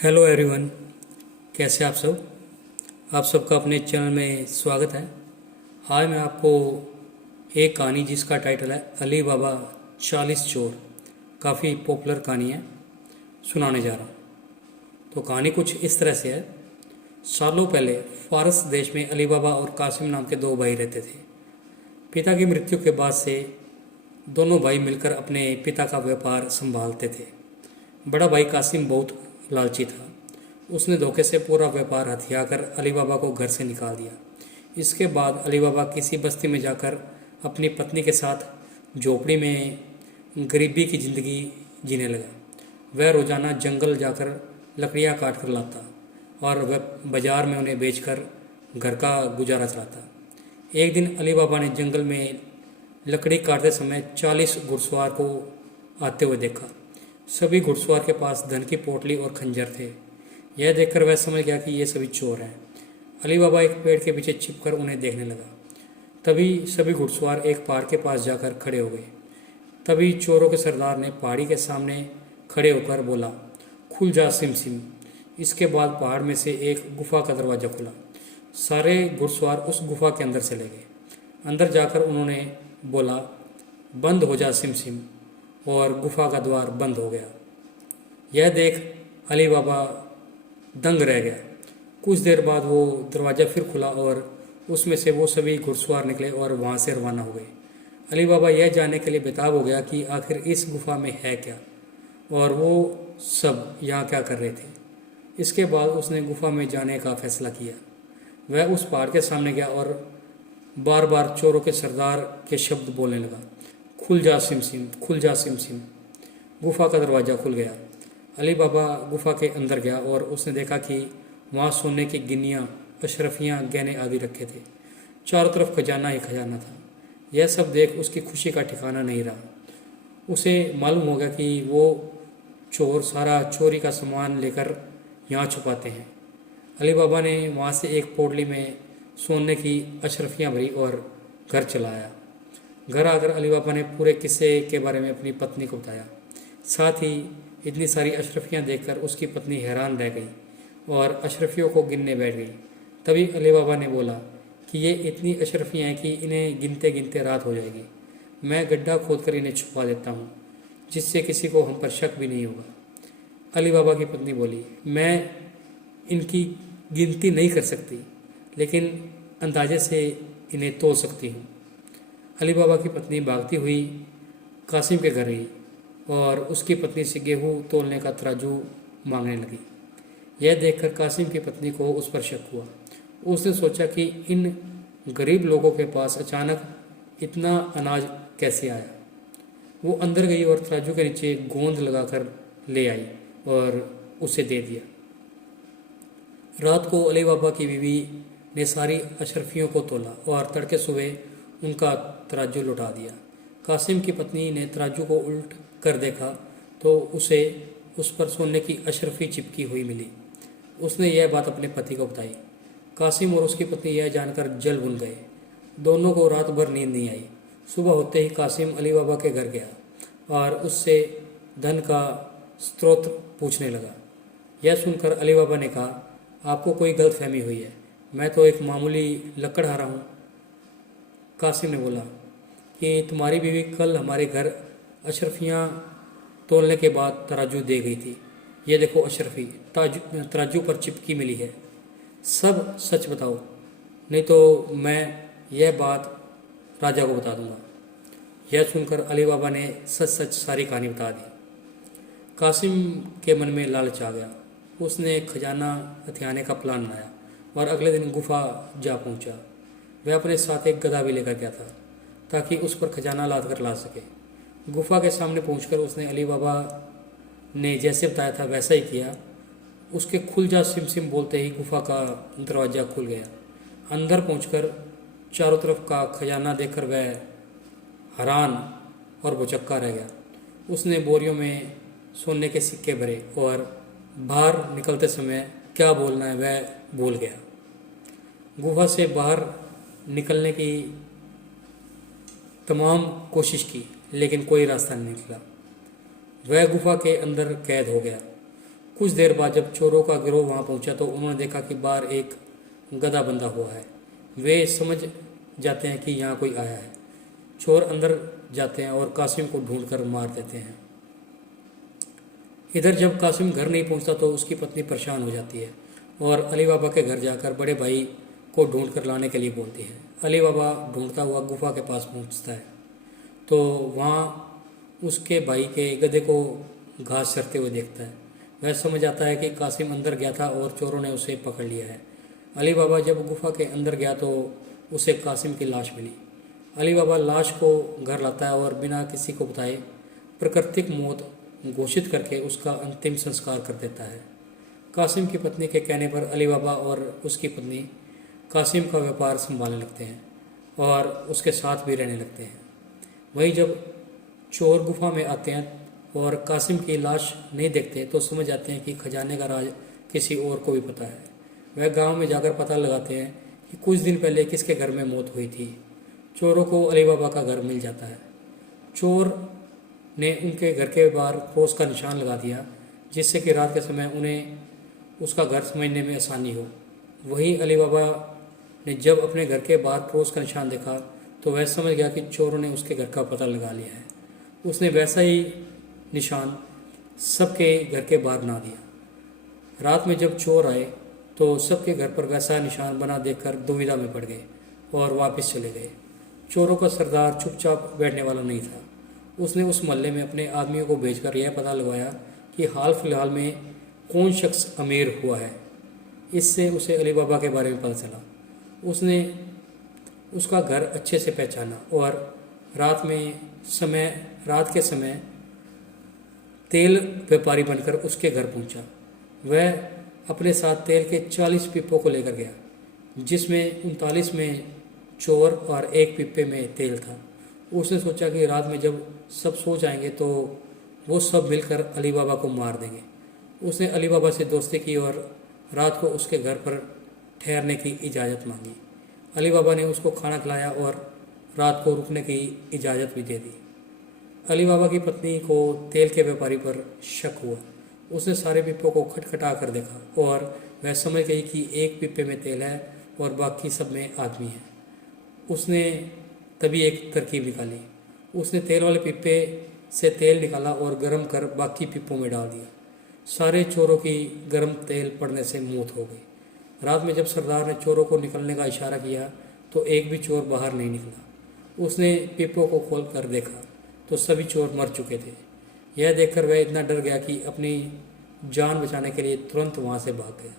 Hello everyone, कैसे आप सब। आप सबका अपने चैनल में स्वागत है। आज मैं आपको एक कहानी जिसका टाइटल है अली बाबा 40 चोर, काफ़ी पॉपुलर कहानी है, सुनाने जा रहा हूँ। तो कहानी कुछ इस तरह से है। सालों पहले फारस देश में अली बाबा और कासिम नाम के दो भाई रहते थे। पिता की मृत्यु के बाद से दोनों भाई मिलकर अपने पिता का व्यापार संभालते थे। बड़ा भाई कासिम बहुत लालची था। उसने धोखे से पूरा व्यापार हथिया कर अली बाबा को घर से निकाल दिया। इसके बाद अली बाबा किसी बस्ती में जाकर अपनी पत्नी के साथ झोपड़ी में गरीबी की ज़िंदगी जीने लगा। वह रोज़ाना जंगल जाकर लकड़ियाँ काट कर लाता और वह बाजार में उन्हें बेचकर घर का गुजारा चलाता। एक दिन अली बाबा ने जंगल में लकड़ी काटते समय 40 घुड़सवार को आते हुए देखा। सभी घुड़सवार के पास धन की पोटली और खंजर थे। यह देखकर वह समझ गया कि ये सभी चोर हैं। अली बाबा एक पेड़ के पीछे छिपकर उन्हें देखने लगा। तभी सभी घुड़सवार एक पहाड़ के पास जाकर खड़े हो गए। तभी चोरों के सरदार ने पहाड़ी के सामने खड़े होकर बोला, खुल जा सिम सिम। इसके बाद पहाड़ में से एक गुफा का दरवाज़ा खुला। सारे घुड़सवार उस गुफा के अंदर चले गए। अंदर जाकर उन्होंने बोला, बंद हो जा सिम सिम, और गुफा का द्वार बंद हो गया। यह देख अली बाबा दंग रह गया। कुछ देर बाद वो दरवाज़ा फिर खुला और उसमें से वो सभी घुड़सवार निकले और वहाँ से रवाना हो गए। अली बाबा यह जानने के लिए बेताब हो गया कि आखिर इस गुफा में है क्या और वो सब यहाँ क्या कर रहे थे। इसके बाद उसने गुफा में जाने का फैसला किया। वह उस पहाड़ के सामने गया और बार बार चोरों के सरदार के शब्द बोलने लगा, खुल जा सिम सिम, खुल जा सिम सिम। गुफा का दरवाज़ा खुल गया। अली बाबा गुफा के अंदर गया और उसने देखा कि वहाँ सोने की गिन्नियाँ, अशरफियाँ, गहने आदि रखे थे। चारों तरफ खजाना ही खजाना था। यह सब देख उसकी खुशी का ठिकाना नहीं रहा। उसे मालूम हो गया कि वो चोर सारा चोरी का सामान लेकर यहाँ छुपाते हैं। अली बाबा ने वहाँ से एक पोटली में सोने की अशरफियाँ भरी और घर चला आया। घर आकर अली बाबा ने पूरे किस्से के बारे में अपनी पत्नी को बताया। साथ ही इतनी सारी अशरफियाँ देखकर उसकी पत्नी हैरान रह गई और अशरफियों को गिनने बैठ गई। तभी अली बाबा ने बोला कि ये इतनी अशरफियाँ हैं कि इन्हें गिनते गिनते रात हो जाएगी। मैं गड्ढा खोदकर इन्हें छुपा देता हूँ, जिससे किसी को हम पर शक भी नहीं होगा। अली बाबा की पत्नी बोली, मैं इनकी गिनती नहीं कर सकती, लेकिन अंदाजे से इन्हें तोल सकती हूँ। अली बाबा की पत्नी भागती हुई कासिम के घर गई और उसकी पत्नी से गेहूँ तोलने का तराजू मांगने लगी। यह देखकर कासिम की पत्नी को उस पर शक हुआ। उसने सोचा कि इन गरीब लोगों के पास अचानक इतना अनाज कैसे आया। वो अंदर गई और तराजू के नीचे गोंद लगाकर ले आई और उसे दे दिया। रात को अली बाबा की बीवी ने सारी अशरफियों को तोला और तड़के सुबह उनका तराजू लौटा दिया। कासिम की पत्नी ने तराजू को उल्ट कर देखा तो उसे उस पर सोने की अशरफी चिपकी हुई मिली। उसने यह बात अपने पति को बताई। कासिम और उसकी पत्नी यह जानकर जल भुन गए। दोनों को रात भर नींद नहीं आई। सुबह होते ही कासिम अली बाबा के घर गया और उससे धन का स्रोत पूछने लगा। यह सुनकर अली बाबा ने कहा, आपको कोई गलतफहमी हुई है, मैं तो एक मामूली लकड़हारा हूँ। कासिम ने बोला कि तुम्हारी बीवी कल हमारे घर अशरफियाँ तोलने के बाद तराजू दे गई थी। ये देखो अशरफी तराजू पर चिपकी मिली है। सब सच बताओ, नहीं तो मैं यह बात राजा को बता दूंगा। यह सुनकर अली बाबा ने सच सच सारी कहानी बता दी। कासिम के मन में लालच आ गया। उसने खजाना हथियाने का प्लान बनाया और अगले दिन गुफा जा पहुंचा। वह अपने साथ एक गधा भी लेकर गया था ताकि उस पर खजाना लाद कर ला सके। गुफा के सामने पहुंचकर उसने अली बाबा ने जैसे बताया था वैसा ही किया। उसके खुल जा सिम सिम बोलते ही गुफा का दरवाज़ा खुल गया। अंदर पहुंचकर चारों तरफ का खजाना देखकर वह हैरान और भुचक्का रह गया। उसने बोरियों में सोने के सिक्के भरे और बाहर निकलते समय क्या बोलना है वह भूल गया। गुफा से बाहर निकलने की तमाम कोशिश की, लेकिन कोई रास्ता नहीं निकला। वह गुफा के अंदर कैद हो गया। कुछ देर बाद जब चोरों का गिरोह वहां पहुंचा तो उन्होंने देखा कि बाहर एक गधा बंधा हुआ है। वे समझ जाते हैं कि यहाँ कोई आया है। चोर अंदर जाते हैं और कासिम को ढूंढकर मार देते हैं। इधर जब कासिम घर नहीं पहुंचता तो उसकी पत्नी परेशान हो जाती है और अली बाबा के घर जाकर बड़े भाई को ढूंढ कर लाने के लिए बोलती है। अली बाबा ढूंढता हुआ गुफा के पास पहुंचता है तो वहाँ उसके भाई के गधे को घास चरते हुए देखता है। वह समझ आता है कि कासिम अंदर गया था और चोरों ने उसे पकड़ लिया है। अली बाबा जब गुफा के अंदर गया तो उसे कासिम की लाश मिली। अली बाबा लाश को घर लाता है और बिना किसी को बताए प्राकृतिक मौत घोषित करके उसका अंतिम संस्कार कर देता है। कासिम की पत्नी के कहने पर अली बाबा और उसकी पत्नी कासिम का व्यापार संभालने लगते हैं और उसके साथ भी रहने लगते हैं। वहीं जब चोर गुफा में आते हैं और कासिम की लाश नहीं देखते तो समझ जाते हैं कि खजाने का राज किसी और को भी पता है। वह गांव में जाकर पता लगाते हैं कि कुछ दिन पहले किसके घर में मौत हुई थी। चोरों को अली बाबा का घर मिल जाता है। चोर ने उनके घर के बाहर क्रॉस का निशान लगा दिया जिससे कि रात के समय उन्हें उसका घर समझने में आसानी हो। वहीं अली बाबा ने जब अपने घर के बाहर क्रॉस का निशान देखा तो वह समझ गया कि चोरों ने उसके घर का पता लगा लिया है। उसने वैसा ही निशान सबके घर के बाहर बना दिया। रात में जब चोर आए तो सबके घर पर वैसा निशान बना देखकर दुविधा में पड़ गए और वापस चले गए। चोरों का सरदार चुपचाप बैठने वाला नहीं था। उसने उस मोहल्ले में अपने आदमियों को भेजकर यह पता लगवाया कि हाल फिलहाल में कौन शख्स अमीर हुआ है। इससे उसे अली बाबा के बारे में पता चला। उसने उसका घर अच्छे से पहचाना और रात के समय तेल व्यापारी बनकर उसके घर पहुंचा। वह अपने साथ तेल के 40 पिपों को लेकर गया जिसमें 39 में चोर और एक पिप्पे में तेल था। उसने सोचा कि रात में जब सब सो जाएंगे तो वो सब मिलकर अली बाबा को मार देंगे। उसने अली बाबा से दोस्ती की और रात को उसके घर पर ठहरने की इजाज़त मांगी। अली बाबा ने उसको खाना खिलाया और रात को रुकने की इजाज़त भी दे दी। अली बाबा की पत्नी को तेल के व्यापारी पर शक हुआ। उसने सारे पिप्पों को खटखटा कर देखा और वह समझ गई कि एक पिप्पे में तेल है और बाकी सब में आदमी है। उसने तभी एक तरकीब निकाली। उसने तेल वाले पिप्पे से तेल निकाला और गर्म कर बाकी पिप्पों में डाल दिया। सारे चोरों की गर्म तेल पड़ने से मौत हो गई। रात में जब सरदार ने चोरों को निकलने का इशारा किया तो एक भी चोर बाहर नहीं निकला। उसने पिप्पों को खोल कर देखा तो सभी चोर मर चुके थे। यह देखकर वह इतना डर गया कि अपनी जान बचाने के लिए तुरंत वहाँ से भाग गया।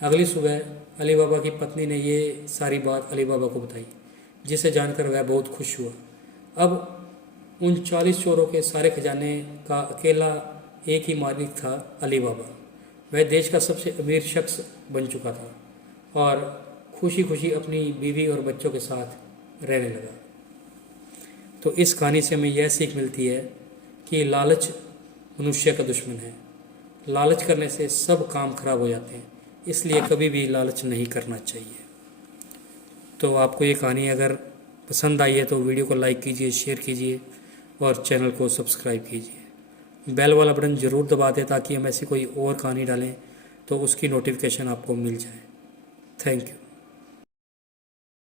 अगली सुबह अली बाबा की पत्नी ने ये सारी बात अली बाबा को बताई जिसे जानकर वह बहुत खुश हुआ। अब उन 40 चोरों के सारे खजाने का अकेला एक ही मालिक था, अली बाबा। वह देश का सबसे अमीर शख्स बन चुका था और खुशी खुशी अपनी बीवी और बच्चों के साथ रहने लगा। तो इस कहानी से हमें यह सीख मिलती है कि लालच मनुष्य का दुश्मन है। लालच करने से सब काम खराब हो जाते हैं, इसलिए कभी भी लालच नहीं करना चाहिए। तो आपको ये कहानी अगर पसंद आई है तो वीडियो को लाइक कीजिए, शेयर कीजिए और चैनल को सब्सक्राइब कीजिए। बेल वाला बटन ज़रूर दबा दें ताकि हम ऐसी कोई और कहानी डालें तो उसकी नोटिफिकेशन आपको मिल जाए। Thank you.